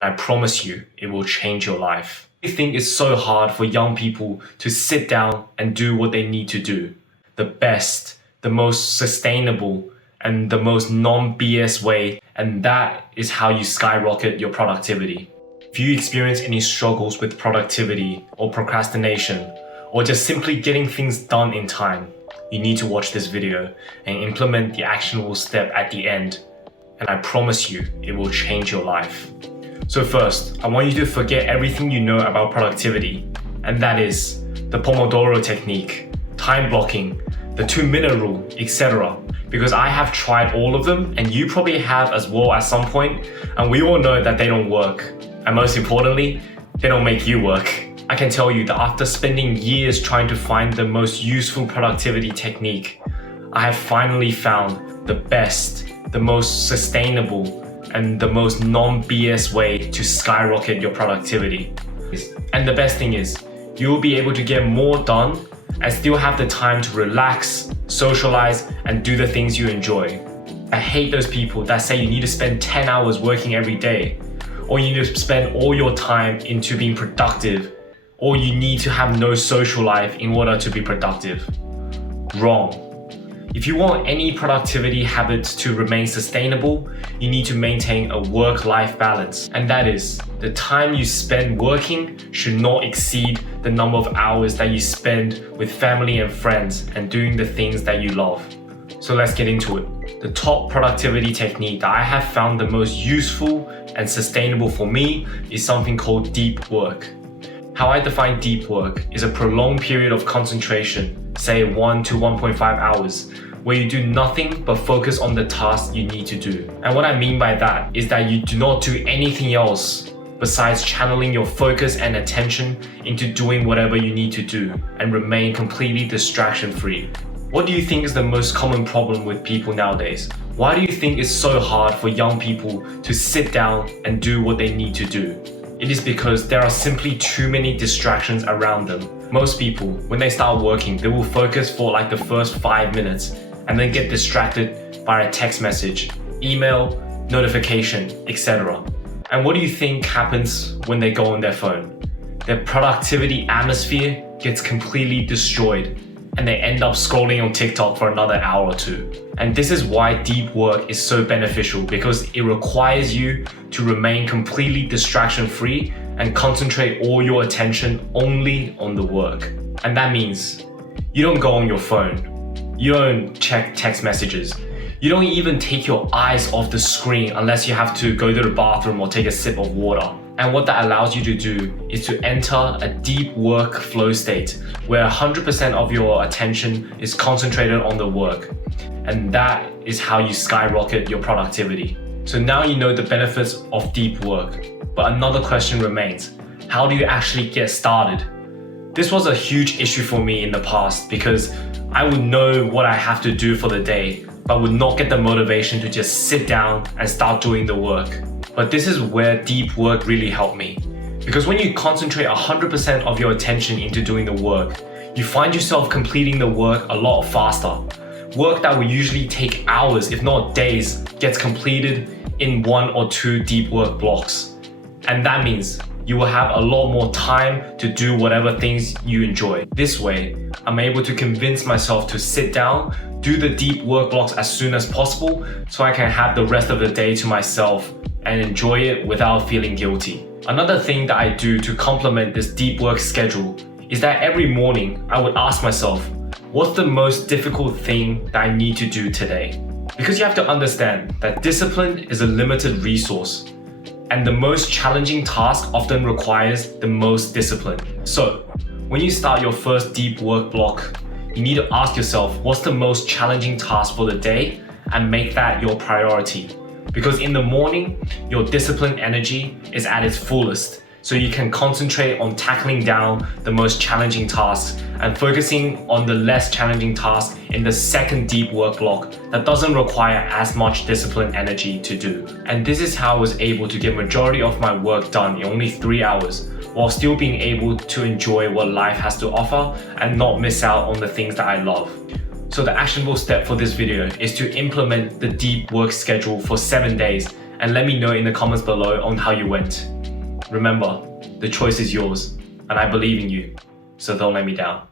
I promise you, it will change your life. I think it's so hard for young people to sit down and do what they need to do. The best, the most sustainable, and the most non-BS way, and that is how you skyrocket your productivity. If you experience any struggles with productivity or procrastination, or just simply getting things done in time, you need to watch this video and implement the actionable step at the end, and I promise you, it will change your life. So first, I want you to forget everything you know about productivity, and that is the Pomodoro technique, time blocking, the 2-minute rule, etc. Because I have tried all of them, and you probably have as well at some point, and we all know that they don't work. And most importantly, they don't make you work. I can tell you that after spending years trying to find the most useful productivity technique, I have finally found the best, the most sustainable, and the most non-BS way to skyrocket your productivity. And the best thing is, you will be able to get more done and still have the time to relax, socialize, and do the things you enjoy. I hate those people that say you need to spend 10 hours working every day, or you need to spend all your time into being productive, or you need to have no social life in order to be productive. Wrong. If you want any productivity habits to remain sustainable, you need to maintain a work-life balance. And that is, the time you spend working should not exceed the number of hours that you spend with family and friends and doing the things that you love. So let's get into it. The top productivity technique that I have found the most useful and sustainable for me is something called deep work. How I define deep work is a prolonged period of concentration, say 1 to 1.5 hours, where you do nothing but focus on the task you need to do. And what I mean by that is that you do not do anything else besides channeling your focus and attention into doing whatever you need to do and remain completely distraction-free. What do you think is the most common problem with people nowadays? Why do you think it's so hard for young people to sit down and do what they need to do? It is because there are simply too many distractions around them. Most people, when they start working, they will focus for like the first 5 minutes and then get distracted by a text message, email, notification, etc. And what do you think happens when they go on their phone? Their productivity atmosphere gets completely destroyed, and they end up scrolling on TikTok for another hour or two. And this is why deep work is so beneficial, because it requires you to remain completely distraction-free and concentrate all your attention only on the work. And that means you don't go on your phone, you don't check text messages, you don't even take your eyes off the screen unless you have to go to the bathroom or take a sip of water. And what that allows you to do is to enter a deep work flow state where 100% of your attention is concentrated on the work. And that is how you skyrocket your productivity. So now you know the benefits of deep work. But another question remains: how do you actually get started? This was a huge issue for me in the past because I would know what I have to do for the day, but would not get the motivation to just sit down and start doing the work. But this is where deep work really helped me. Because when you concentrate 100% of your attention into doing the work, you find yourself completing the work a lot faster. Work that would usually take hours, if not days, gets completed in 1 or 2 deep work blocks. And that means you will have a lot more time to do whatever things you enjoy. This way, I'm able to convince myself to sit down, do the deep work blocks as soon as possible, so I can have the rest of the day to myself and enjoy it without feeling guilty. Another thing that I do to complement this deep work schedule is that every morning I would ask myself, what's the most difficult thing that I need to do today? Because you have to understand that discipline is a limited resource, and the most challenging task often requires the most discipline. So, when you start your first deep work block, you need to ask yourself, what's the most challenging task for the day, and make that your priority. Because in the morning, your discipline energy is at its fullest, so you can concentrate on tackling down the most challenging tasks and focusing on the less challenging tasks in the second deep work block that doesn't require as much discipline energy to do. And this is how I was able to get majority of my work done in only 3 hours, while still being able to enjoy what life has to offer and not miss out on the things that I love. So the actionable step for this video is to implement the deep work schedule for 7 days and let me know in the comments below on how you went. Remember, the choice is yours, and I believe in you, so don't let me down.